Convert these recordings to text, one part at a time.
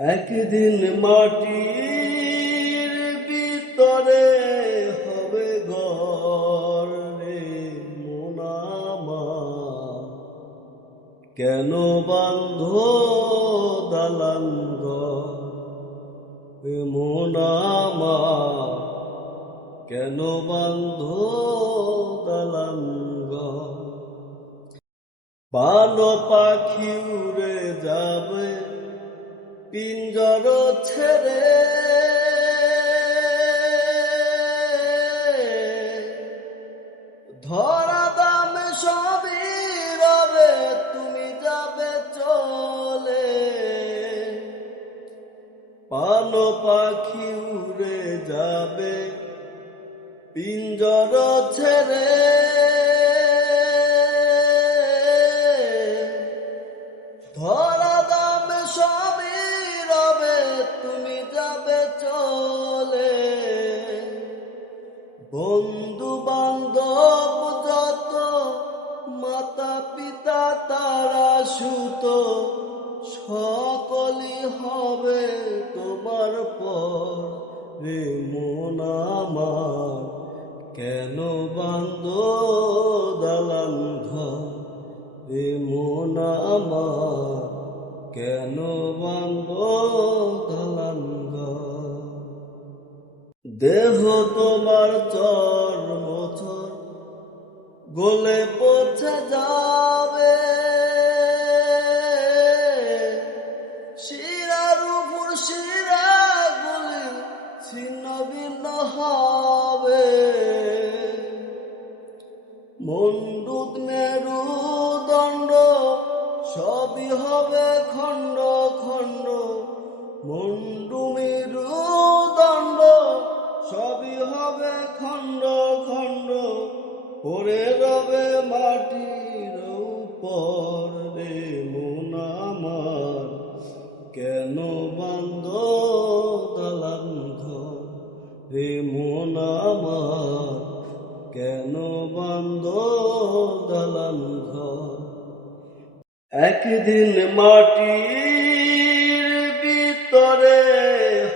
একদিন মাটির ভিতরে হবে ঘর রে মন আমার, কেন বান্ধ দালান ঘর রে মন আমার, কেন বান্ধ দালান ঘর। ভালো পাখি উড়ে যাবে পিঞ্জর ছেড়ে, ধরা দামে সবই রবে তুমি যাবে চলে। ভালো পাখি উড়ে যাবে পিঞ্জর ছেড়ে, ধরা দামে সবই রবে তুমি যাবে চলে। বন্ধু বান্ধব যত মাতা পিতা তারা সুত, সকলই হবে তোমার পর রে মন আমার, কেন বান্ধ দালান ঘর রে মন আমার, কেন বান্ধ দালান ঘর। দেহ তোমার চর্মচর গলে পচে যাবে, শিরার উপর শিরাগুলি ছিন্ন ভিন্ন হবে। মণ্ডুক মেরুদণ্ড সবই হবে খণ্ড খণ্ড, মণ্ডু মেরুদণ্ড সবই হবে খণ্ড খণ্ড, পড়ে রবে মাটির উপর রে মন আমার, কেন বান্ধ দালান ঘর রে মন আমার, কেন বান্ধ দালান ঘর। একদিন মাটির ভিতরে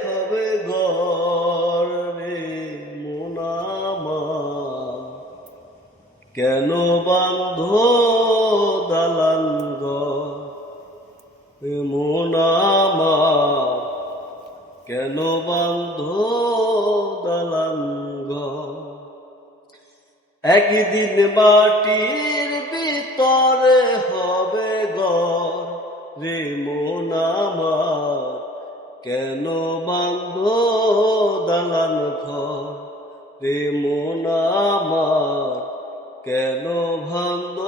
হবে ঘর রে মন আমার, কেন বান্ধ দালান ঘর রে মন আমার, কেন বান্ধ দালান ঘর। একদিন মাটির ভিতরে হবে ঘর রে মন আমার, কেন বান্ধ দালান ঘর রে মন আমার, কেন বান্ধ